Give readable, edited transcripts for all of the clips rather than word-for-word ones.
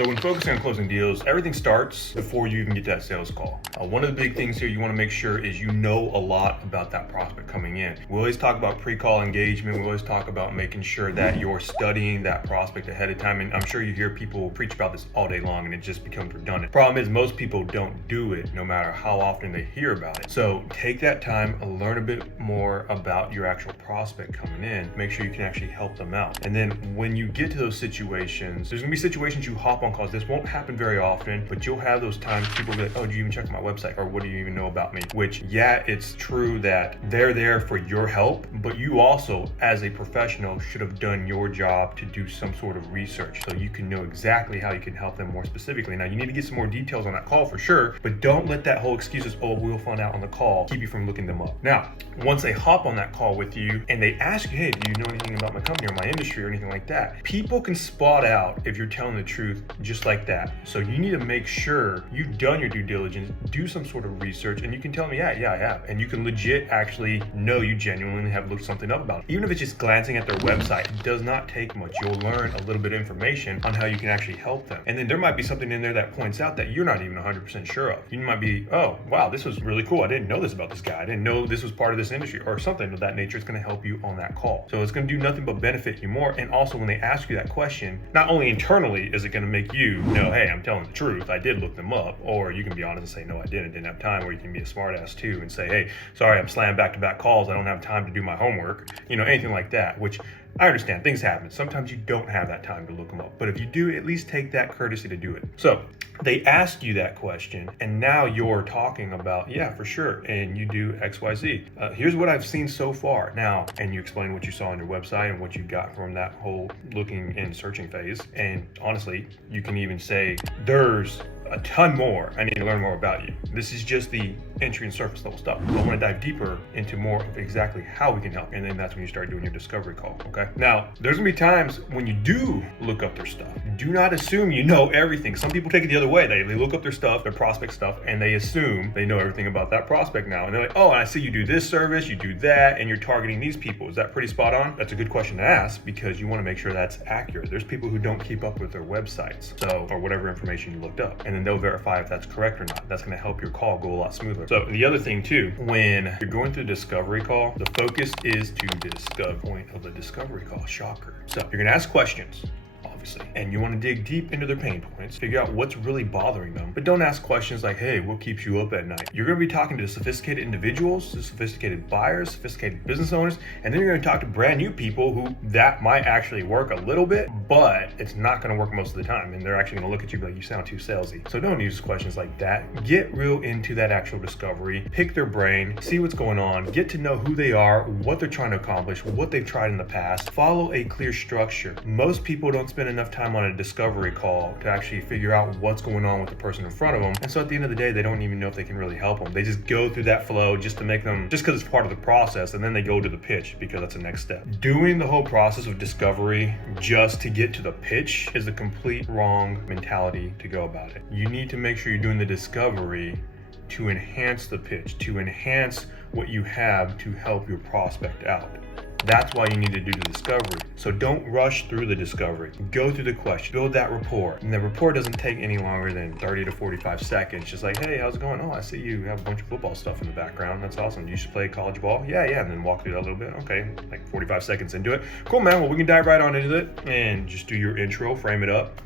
So when focusing on closing deals, everything starts before you even get that sales call. One of the big things here you want to make sure is you know a lot about that prospect coming in. We always talk about pre-call engagement. We always talk about making sure that you're studying that prospect ahead of time. And I'm sure you hear people preach about this all day long and it just becomes redundant. Problem is most people don't do it no matter how often they hear about it. So take that time and learn a bit more about your actual prospect coming in. Make sure you can actually help them out. And then when you get to those situations, there's gonna be situations you hop on calls. This won't happen very often, but you'll have those times people will be like, oh, did you even check my website? Or what do you even know about me? Which, yeah, it's true that they're there for your help, but you also, as a professional, should have done your job to do some sort of research so you can know exactly how you can help them more specifically. Now, you need to get some more details on that call for sure, but don't let that whole excuses, oh, we'll find out on the call, keep you from looking them up. Now, once they hop on that call with you and they ask you, hey, do you know anything about my company or my industry or anything like that? People can spot out if you're telling the truth just like that. So you need to make sure you've done your due diligence, do some sort of research, and you can tell them, yeah, I have. And you can legit actually know you genuinely have looked something up about it. Even if it's just glancing at their website, it does not take much. You'll learn a little bit of information on how you can actually help them. And then there might be something in there that points out that you're not even 100% sure of. You might be, oh, wow, this was really cool. I didn't know this about this guy. I didn't know this was part of this industry or something of that nature. It's going to help you on that call. So it's going to do nothing but benefit you more. And also when they ask you that question, not only internally is it going to make you know, hey, I'm telling the truth, I did look them up, or you can be honest and say, no, I didn't have time, or you can be a smart ass too and say, hey, sorry, I'm slammed back-to-back calls, I don't have time to do my homework, anything like that, which I understand, things happen. Sometimes you don't have that time to look them up, but if you do, at least take that courtesy to do it. So they ask you that question, and now you're talking about, yeah, for sure, and you do XYZ. Here's what I've seen so far. Now, and you explain what you saw on your website and what you got from that whole looking and searching phase. And honestly, you can even say, there's a ton more I need to learn more about you. This is just the entry and surface level stuff. I want to dive deeper into more of exactly how we can help. And then that's when you start doing your discovery call, okay? Now, there's gonna be times when you do look up their stuff. Do not assume you know everything. Some people take it the other way. They look up their stuff, their prospect stuff, and they assume they know everything about that prospect now. And they're like, oh, I see you do this service, you do that, and you're targeting these people. Is that pretty spot on? That's a good question to ask because you want to make sure that's accurate. There's people who don't keep up with their websites, or whatever information you looked up. And then they'll verify if that's correct or not. That's going to help your call go a lot smoother. So the other thing too, when you're going through the discovery call, the focus is to discover point of the discovery call. Shocker. So you're going to ask questions, obviously, and you want to dig deep into their pain points, figure out what's really bothering them, but don't ask questions like, hey, what keeps you up at night? You're going to be talking to sophisticated individuals, sophisticated buyers, sophisticated business owners, and then you're going to talk to brand new people who that might actually work a little bit, but it's not going to work most of the time, and they're actually going to look at you like, you sound too salesy. So don't use questions like that. Get real into that actual discovery, pick their brain, see what's going on, get to know who they are, what they're trying to accomplish, what they've tried in the past. Follow a clear structure. Most people don't spend enough time on a discovery call to actually figure out what's going on with the person in front of them. And so at the end of the day, they don't even know if they can really help them. They just go through that flow just to make them, just because it's part of the process, and then they go to the pitch because that's the next step. Doing the whole process of discovery just to get to the pitch is the complete wrong mentality to go about it. You need to make sure you're doing the discovery to enhance the pitch, to enhance what you have to help your prospect out. That's why you need to do the discovery. So don't rush through the discovery. Go through the question, build that rapport. And the rapport doesn't take any longer than 30 to 45 seconds. Just like, hey, how's it going? Oh, I see you have a bunch of football stuff in the background. That's awesome. You should play college ball? Yeah. And then walk through that a little bit. Okay, like 45 seconds into it. Cool, man. Well, we can dive right on into it and just do your intro, frame it up.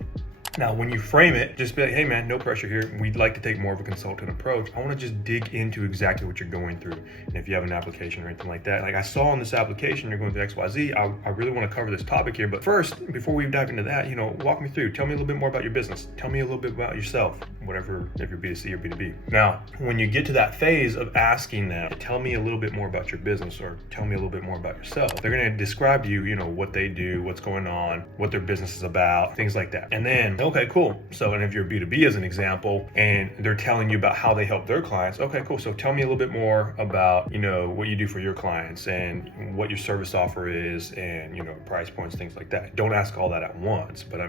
Now, when you frame it, just be like, hey man, no pressure here. We'd like to take more of a consultant approach. I want to just dig into exactly what you're going through. And if you have an application or anything like that, like I saw on this application, you're going through XYZ, I really want to cover this topic here. But first, before we dive into that, walk me through, tell me a little bit more about your business. Tell me a little bit about yourself, whatever, if you're B2C or B2B. Now, when you get to that phase of asking them, tell me a little bit more about your business or tell me a little bit more about yourself, they're going to describe to you, what they do, what's going on, what their business is about, things like that. And then, okay, cool. So, and if you're B2B as an example, and they're telling you about how they help their clients, okay, cool. So tell me a little bit more about, what you do for your clients and what your service offer is and, price points, things like that. Don't ask all that at once, but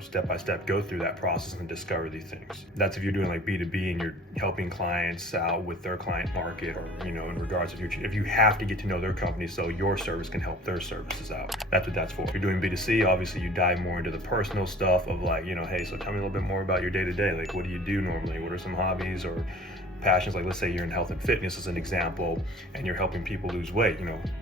step by step, go through that process and discover these things. That's if you're doing like B2B and you're helping clients out with their client market or, in regards to if you have to get to know their company so your service can help their services out. That's what that's for. If you're doing B2C, obviously you dive more into the personal stuff of like, like, hey, so tell me a little bit more about your day-to-day. Like, what do you do normally? What are some hobbies or passions? Like, let's say you're in health and fitness as an example, and you're helping people lose weight.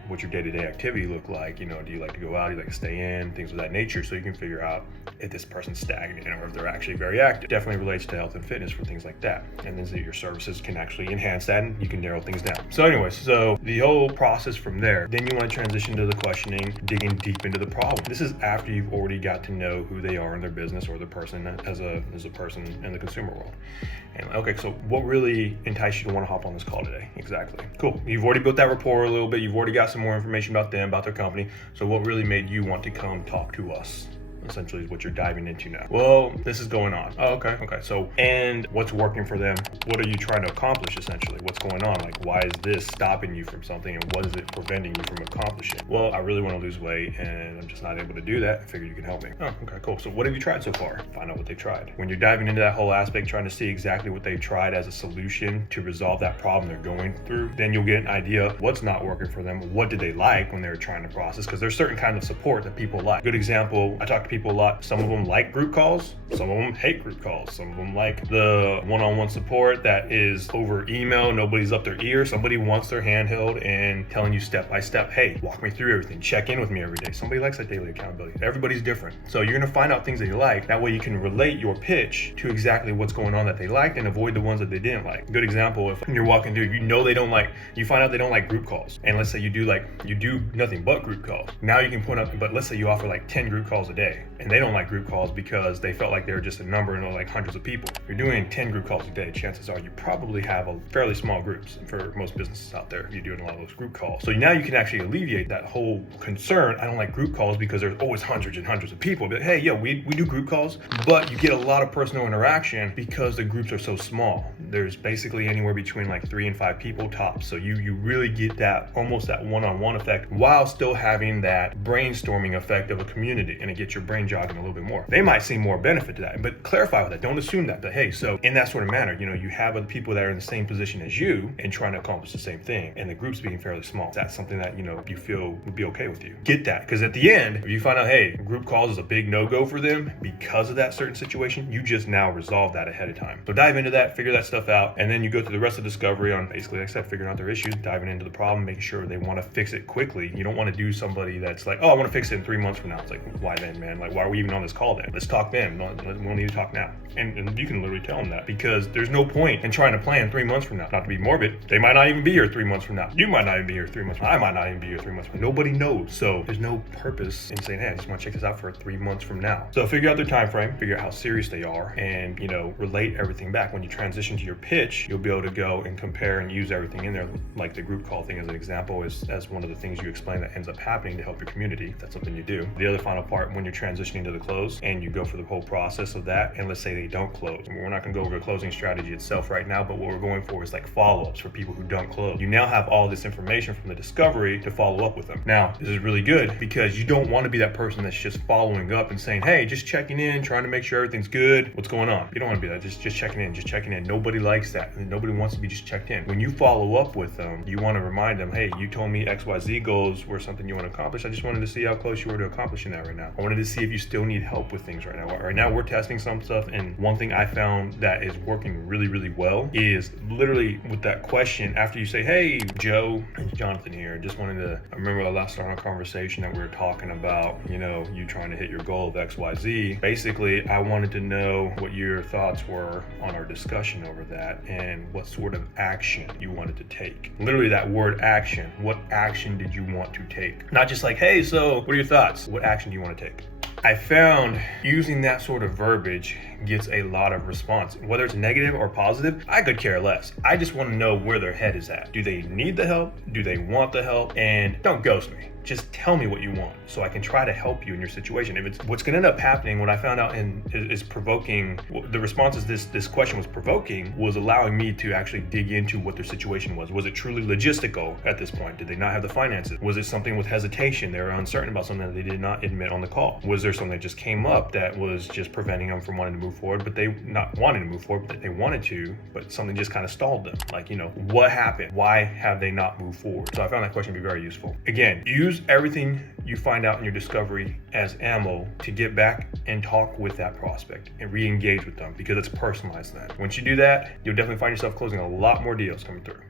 What's your day-to-day activity look like? Do you like to go out? Do you like to stay in? Things of that nature, so you can figure out if this person's stagnant or if they're actually very active. Definitely relates to health and fitness for things like that. And then so your services can actually enhance that, and you can narrow things down. So anyways, so the whole process from there, then you want to transition to the questioning, digging deep into the problem. This is after you've already got to know who they are in their business or the person as a person in the consumer world. And okay, so what really enticed you to want to hop on this call today? Exactly. Cool. You've already built that rapport a little bit. You've already got some more information about them, about their company. So what really made you want to come talk to us? Essentially is what you're diving into now. Well, this is going on. Oh, okay. So, and what's working for them? What are you trying to accomplish essentially? What's going on? Like, why is this stopping you from something, and what is it preventing you from accomplishing? Well, I really want to lose weight and I'm just not able to do that. I figured you can help me. Oh, okay, cool. So what have you tried so far? Find out what they tried. When you're diving into that whole aspect, trying to see exactly what they've tried as a solution to resolve that problem they're going through, then you'll get an idea what's not working for them. What did they like when they were trying to process? Because there's certain kind of support that people like. Good example, I talk to people a lot. Some of them like group calls, some of them hate group calls, some of them like the one-on-one support that is over email, nobody's up their ear. Somebody wants their hand held and telling you step by step, hey, walk me through everything, check in with me every day. Somebody likes that daily accountability. Everybody's different. So you're gonna find out things that you like. That way you can relate your pitch to exactly what's going on that they liked and avoid the ones that they didn't like. Good example, if you're walking through, you find out they don't like group calls. And let's say you do nothing but group calls. Now you can point out, but let's say you offer like 10 group calls a day and they don't like group calls because they felt like they were just a number and like hundreds of people. If you're doing 10 group calls a day, chances are you probably have a fairly small groups for most businesses out there. You're doing a lot of those group calls. So now you can actually alleviate that whole concern. I don't like group calls because there's always hundreds and hundreds of people. But hey, we do group calls, but you get a lot of personal interaction because the groups are so small. There's basically anywhere between like 3 and 5 people tops. So you really get that almost that one-on-one effect while still having that brainstorming effect of a community, and it gets your brain jogging a little bit more. They might see more benefit to that, but clarify with that. Don't assume that. But hey, so in that sort of manner, you have other people that are in the same position as you and trying to accomplish the same thing, and the group's being fairly small. That's something that you feel would be okay with you. Get that, because at the end, if you find out, hey, group calls is a big no-go for them because of that certain situation, you just now resolve that ahead of time. So dive into that, figure that stuff out, and then you go through the rest of the discovery on basically, like I said, figuring out their issues, diving into the problem, making sure they want to fix it quickly. You don't want to do somebody that's like, oh, I want to fix it in 3 months from now. It's like, why then, man? Like, why are we even on this call then? Let's talk then. We don't need to talk now. And you can literally tell them that, because there's no point in trying to plan 3 months from now. Not to be morbid, they might not even be here 3 months from now. You might not even be here 3 months from now. I might not even be here 3 months from now. Nobody knows. So there's no purpose in saying, hey, I just want to check this out for 3 months from now. So figure out their time frame, figure out how serious they are, and relate everything back. When you transition to your pitch, you'll be able to go and compare and use everything in there, like the group call thing as an example, as one of the things you explain that ends up happening to help your community, if that's something you do. The other final part, when you're transitioning to the close and you go for the whole process of that, and let's say they don't close. We're not going to go over the closing strategy itself right now, but what we're going for is like follow-ups for people who don't close. You now have all this information from the discovery to follow up with them. Now, this is really good because you don't want to be that person that's just following up and saying, hey, just checking in, trying to make sure everything's good. What's going on? You don't want to be that. Just checking in. Nobody likes that. Nobody wants to be just checked in. When you follow up with them, you want to remind them, hey, you told me XYZ goals were something you want to accomplish. I just wanted to see how close you were to accomplishing that right now. I wanted to see if you still need help with things right now. Right now, we're testing some stuff, and one thing I found that is working really, really well is literally with that question after you say, hey, Joe, it's Jonathan here. Just wanted to, I remember last time on a conversation that we were talking about, you trying to hit your goal of XYZ. Basically, I wanted to know what your thoughts were on our discussion over that and what sort of action you wanted to take. Literally that word action. What action did you want to take? Not just like, hey, so what are your thoughts? What action do you want to take? I found using that sort of verbiage gets a lot of response. Whether it's negative or positive, I could care less. I just want to know where their head is at. Do they need the help? Do they want the help? And don't ghost me. Just tell me what you want so I can try to help you in your situation. If it's what's going to end up happening, what I found out is provoking, the responses this question was provoking was allowing me to actually dig into what their situation was. Was it truly logistical at this point? Did they not have the finances? Was it something with hesitation? They were uncertain about something that they did not admit on the call. Was there something that just came up that was just preventing them from wanting to move forward, but they not wanting to move forward, but they wanted to, but something just kind of stalled them? Like, what happened? Why have they not moved forward? So I found that question to be very useful. Again, use use everything you find out in your discovery as ammo to get back and talk with that prospect and re-engage with them, because it's personalized then. Once you do that, you'll definitely find yourself closing a lot more deals coming through.